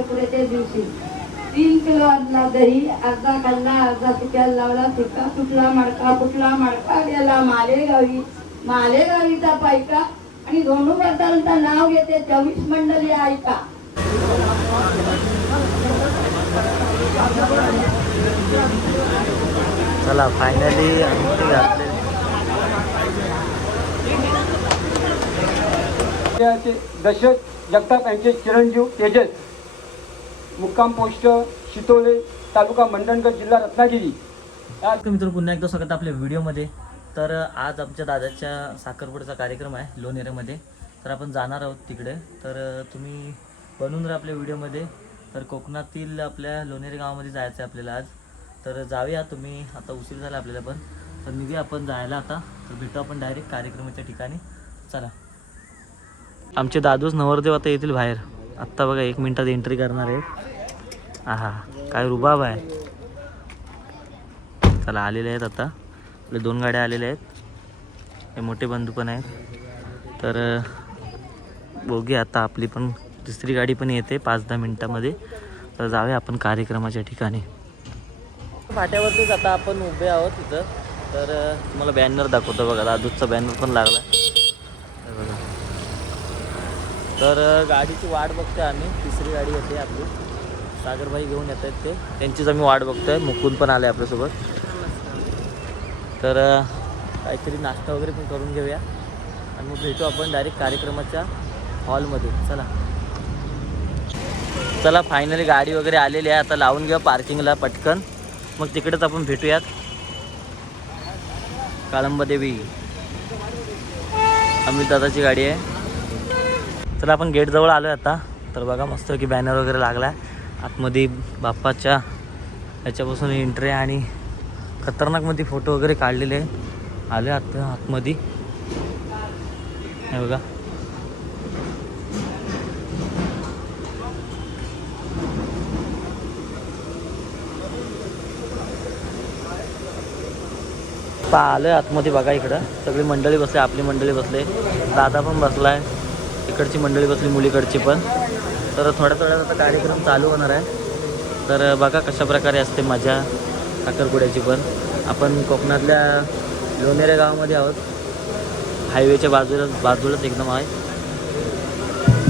साखरपुड्याच्या दिवशी 3 किलो आणला दही, अर्धा खाल्ला, अर्धा पिठ्याला लावला, सुका सुटला मडका फुटला, मडका गेला मालेगावीचा पायका आणि धोंडूपंतांचं नाव घेते 24 मंडळी ऐका. चला फायनली दशरथ जगताप यांचे चिरंजीव तेजस, मुक्काम पोस्ट शितोले, तालुका मंडणगड, जिल्हा रत्नागिरी. मित्र पुन्हा एकदा स्वागत आपल्या व्हिडिओमध्ये. तर आज आमच्या दादाच्या साखरपुड्याचा कार्यक्रम आहे लोणेरेमध्ये. तर आपण जाणार आहोत तिकडे. तर तुम्ही बनून राहा आपल्या व्हिडिओमध्ये. तर कोकणातील आपल्या लोणेरे गावामध्ये जायचं आहे आपल्याला आज. तर जाऊया, तुम्ही आता उशीर झाला आपल्याला पण. तर निघूया आपण जायला आता. तर भेटू आपण डायरेक्ट कार्यक्रमाच्या ठिकाणी. चला. आमचे दादूच नवरदेव आता येतील बाहेर. आत्ता बघा 1 मिनिटात एंट्री करणार आहे. आहा काय रुबाब आहे. चला आलेले आहेत आता. आपले 2 गाड्या आलेल्या आहेत. हे मोठे बंधू पण आहेत. तर बघूया आता आपली पण दुसरी गाडी पण येते 5-10 मिनटामध्ये. तर जाऊया आपण कार्यक्रमाच्या ठिकाणी. फाट्यावरतीच आता आपण उभे आहोत तिथं. तर तुम्हाला बॅनर दाखवतो बघा. दादूचा बॅनर पण लागला बघा. तर गाडीची वाट बघतोय आम्ही. तिसरी गाडी येते आपली. सागरभाई घेऊन येत आहेत ते. त्यांचीच आम्ही वाट बघतोय. मुकुंद पण आले आपल्यासोबत. तर काहीतरी नाश्ता वगैरे पण करून घेऊया आणि मग भेटू आपण डायरेक्ट कार्यक्रमाच्या हॉलमध्ये. चला फायनली गाडी वगैरे आलेली आहे. आता लावून घेऊया पार्किंगला पटकन. मग तिकडेच आपण भेटूयात. काळंबादेवी अमित दादाची गाडी आहे. चला आपण गेटजवळ आलो आहे आता. तर बघा मस्त की बॅनर वगैरे लागला आहे. आतमध्ये बाप्पाच्या ह्याच्यापासून एंट्री आणि खतरनाकमध्ये फोटो वगैरे काढलेले आहे. आले आतमध्ये हे बघा. आलं आतमध्ये बघा. इकडं सगळी मंडळी बसले. आपली मंडळी बसले. दादा पण बसलाय. इकडची मंडळी बसली, मुलीकडची पण. तर थोड्या थोड्यात आता कार्यक्रम चालू होणार आहे. तर बघा कशा प्रकारे असते मजा साखरपुड्याची पण. आपण कोकणातल्या लोणेरे गावामध्ये आहोत. हायवेच्या बाजूलाच एकदम आहे.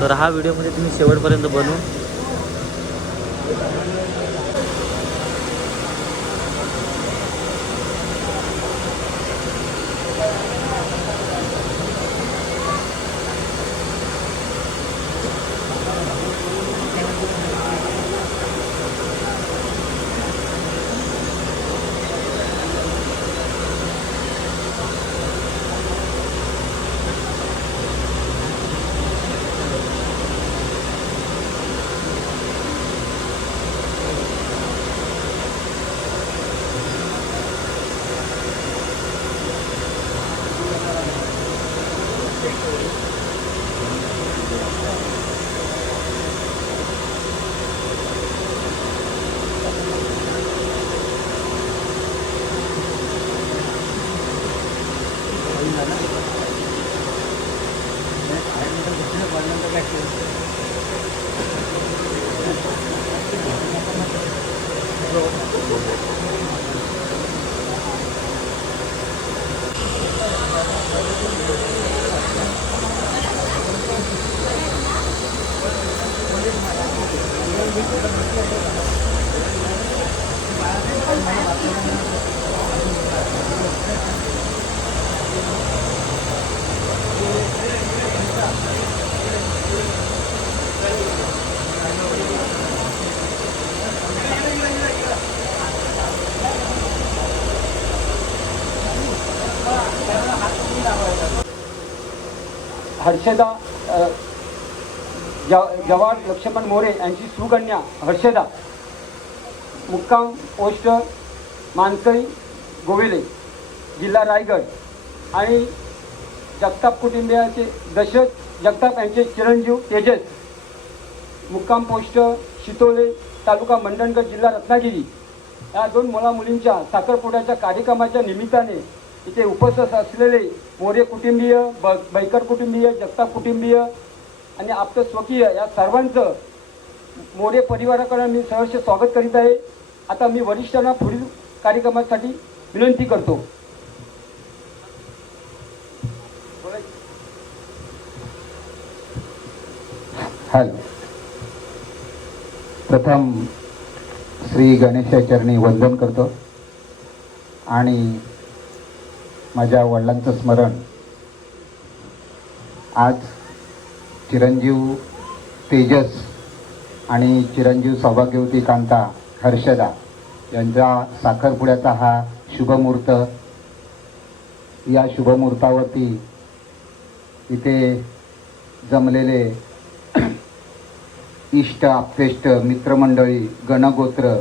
तर हा व्हिडिओमध्ये तुम्ही शेवटपर्यंत बनवून हर्षदा जवाहर लक्ष्मण मोरे यांची सुकन्या हर्षदा, मुक्काम पोस्ट मानकई गोविले, जिल्हा रायगड. आणि जगताप कुटुंबियाचे दशरथ जगताप यांचे चिरंजीव तेजस, मुक्काम पोस्ट शितोले, तालुका मंडणगड, जिल्हा रत्नागिरी. या 2 मुला-मुलींच्या साखरपुड्याच्या कार्यक्रमाच्या निमित्ताने इथे उपस्थित असलेले मोरे कुटुंबीय, बैकर कुटुंबीय, जगताप कुटुंबीय आणि आप्त स्वकीय या सर्वांचं मोरे परिवाराकडे मी सहर्ष स्वागत करीत आहे. आता मी वरिष्ठांना पुढील कार्यक्रमासाठी विनंती करतो. हॅलो. प्रथम श्री गणेशाचरणी वंदन करतो आणि माझ्या वडिलांचं स्मरण. आज चिरंजीव तेजस आणि चिरंजीव सौभाग्यवती कांता हर्षदा यांचा साखरपुड्याचा हा शुभमुहूर्त. या शुभमुहूर्तावरती इथे जमलेले इष्ट आप्तेष्ट मित्रमंडळी गणगोत्र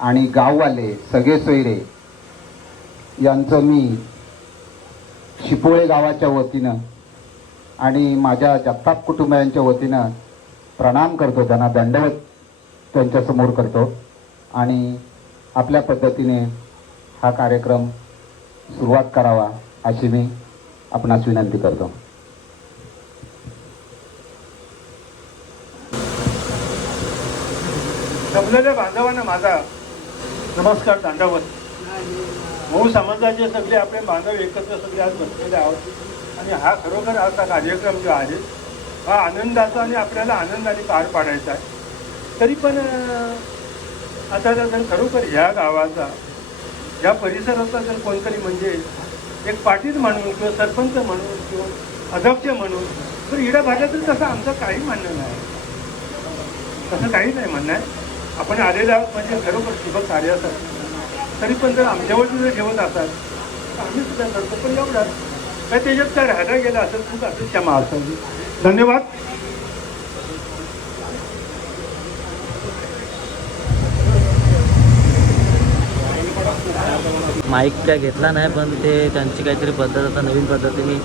आणि गाववाले सगळे सोयरे यांचं मी शिपोळे गावाच्या वतीनं आणि माझ्या जगताप कुटुंबियांच्या वतीनं प्रणाम करतो. त्यांना दंडवत त्यांच्यासमोर करतो आणि आपल्या पद्धतीने हा कार्यक्रम सुरुवात करावा अशी मी आपणास विनंती करतो. जमलेल्या बांधवांना माझा नमस्कार, दंडवत. भाऊ समाजाचे सगळे आपले बांधव एकत्र सगळे आज बसलेले आहोत आणि हा खरोखर असा कार्यक्रम जो आहे हा आनंदाचा आणि आपल्याला आनंदाने पार पाडायचा आहे. तरी पण आता जर खरोखर ह्या गावाचा ह्या परिसराचा जर कोणतरी म्हणजे एक पाटील म्हणून किंवा सरपंच म्हणून किंवा अध्यक्ष म्हणून तर इडा भाज्या तर तसं आमचं काही म्हणणं नाही, तसं काही नाही म्हणणं आहे. आपण आलेला म्हणजे खरोखर शुभ कार्यासाठी. तरी पण जर आमच्यावरती जर ठेवत असाल तर आम्ही सुद्धा करतो. पण एवढंच काय त्याच्यात काय राहायला गेलं असेल खूप असं क्षमा असावी. धन्यवाद. माईक काय घेतला नाही, पण ते त्यांची काहीतरी पद्धत आता नवीन पद्धतीने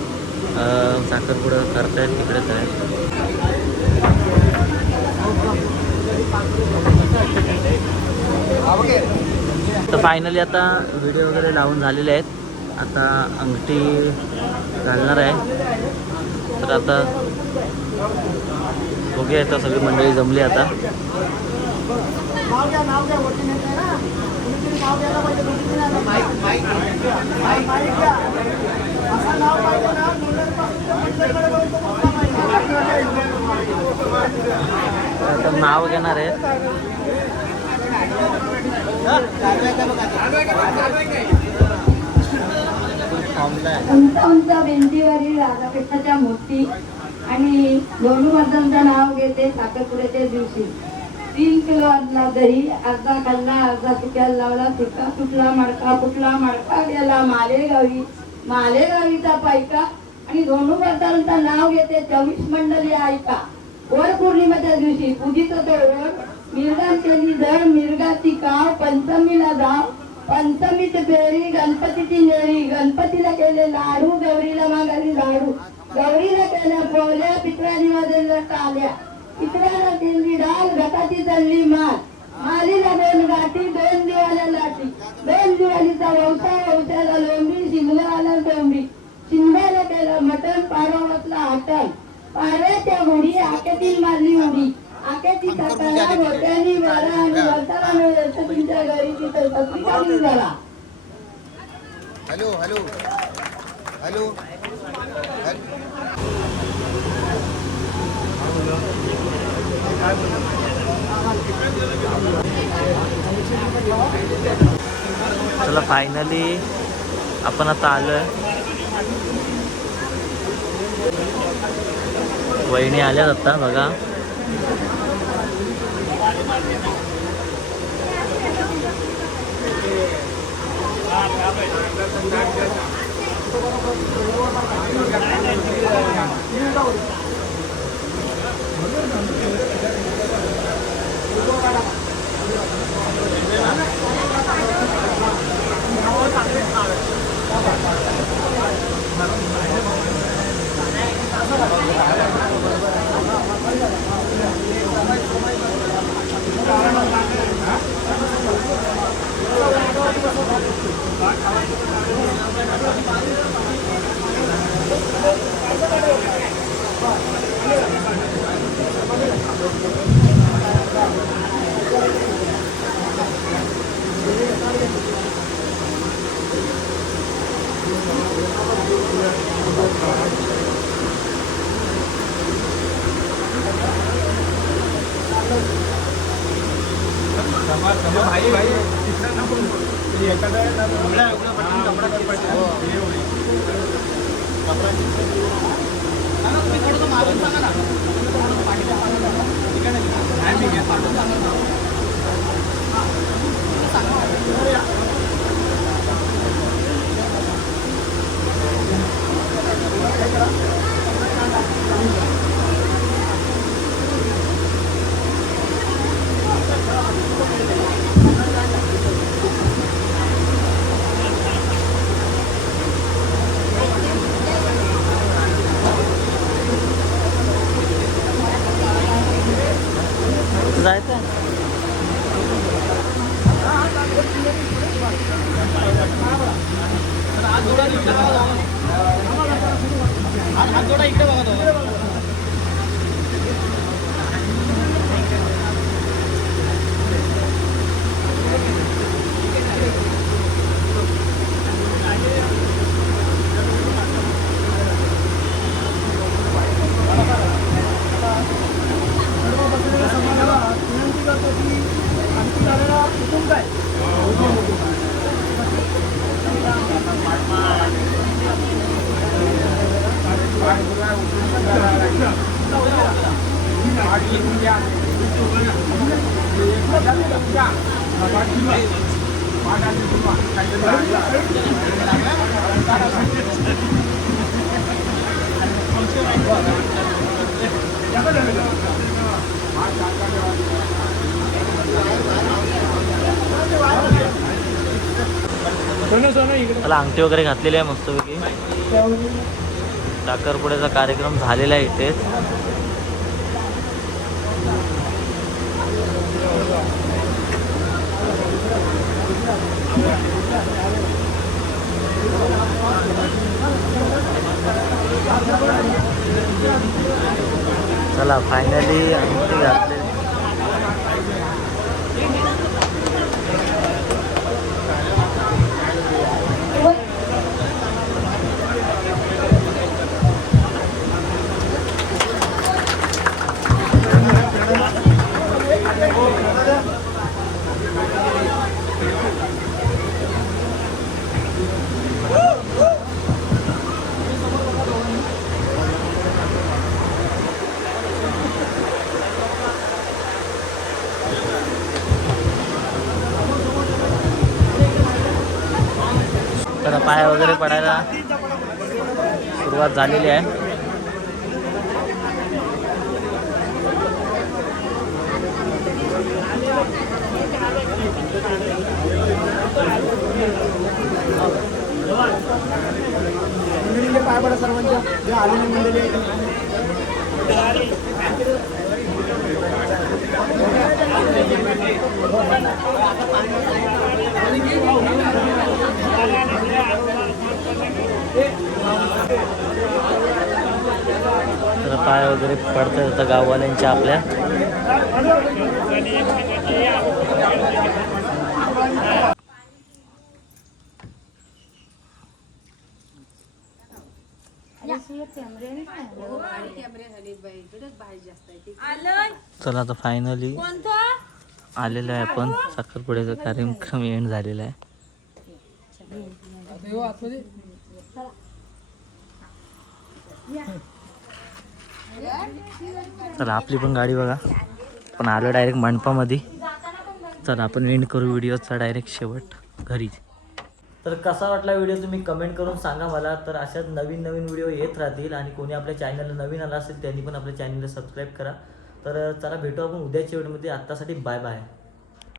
साखरपुडा करतायत तिकडेच आहे. तर फायनली आता व्हिडिओ वगैरे लावून झालेले आहेत. आता अंगठी घालणार आहे. तर आता बघूया, आता सगळी मंडळी जमली. आता नाव घेणार आहे. उंच उंच भिंतीवरील राधाकृष्णाच्या मूर्ती आणि दोन्ही नाव घेते साखरपुड्याच्या दिवशी. 3 किलो आणला दही, अर्धा खाल्ला अर्धा सुक्याला लावला. सुका सुटला मडका फुटला मडका गेला मालेगावी. मालेगावीचा पायका आणि दोन्ही नाव घेते 24 मंडळी ऐका. वर पौर्णिमेच्या दिवशी पूजित तो वर मिरगांची जड मिरगाची काव. पंचमीला धाव पंचमीची फेरी गणपतीची नेरी. गणपतीला केले लाडू गौरीला मागाली लाडू. गौरीला केल्या पोल्या पितरांनी वाजवल्या टाल्या. पितराला दिली डाल घटाची चालली माल. मालीला 2 गाठी 2 दिवाल्या लाटी. 2 दिवाळीचा ववसाला लोंबी. शिंगाला डोंबी शिंगाला केलं मटण. पाडवातला हटण पाड्याच्या गुढी आकेतील मारली उडी. आकेची सातारा गोट्यानी वारा आणि वर्षाला मिळेल तुमच्या घरी तिथं पत्रिकांनी झाला. हॅलो हॅलो हॅलो चला फायनली आपण आता आलोय. वहिनी आल्यात आता बघा. जायचं त्याला अंगठी वगैरे घातलेली आहे मस्तपैकी. साखरपुड्याचा कार्यक्रम झालेला आहे इथेच. चला फायनली अंगठी घातली. तर पाय वगैरे पडायला सुरुवात झालेली आहे. पाय पडा सर्वांच्या जे आलेली मंडळी आहे. तर पाय वगैरे पडतात आता गाववाल्यांच्या आपल्या. चला आता फायनली आलेलं आहे आपण. साखरपुड्याचा कार्यक्रम एंड झालेला आहे. चला आपली पण गाडी बघा. पण आलो डायरेक्ट मंडपामध्ये. चला आपण एंड करू व्हिडिओचा डायरेक्ट शेवट घरी. तर कसा वाटला व्हिडिओ तुम्ही कमेंट करून सांगा मला. तर अशाच नवीन नवीन व्हिडिओ येत राहतील. आणि कोणी आपल्या चॅनलला नवीन आला असेल त्यांनी पण आपल्या चॅनलला सबस्क्राईब करा. तर चला भेटू आपण उद्याच्या व्हिडिओमध्ये. आत्तासाठी बाय बाय.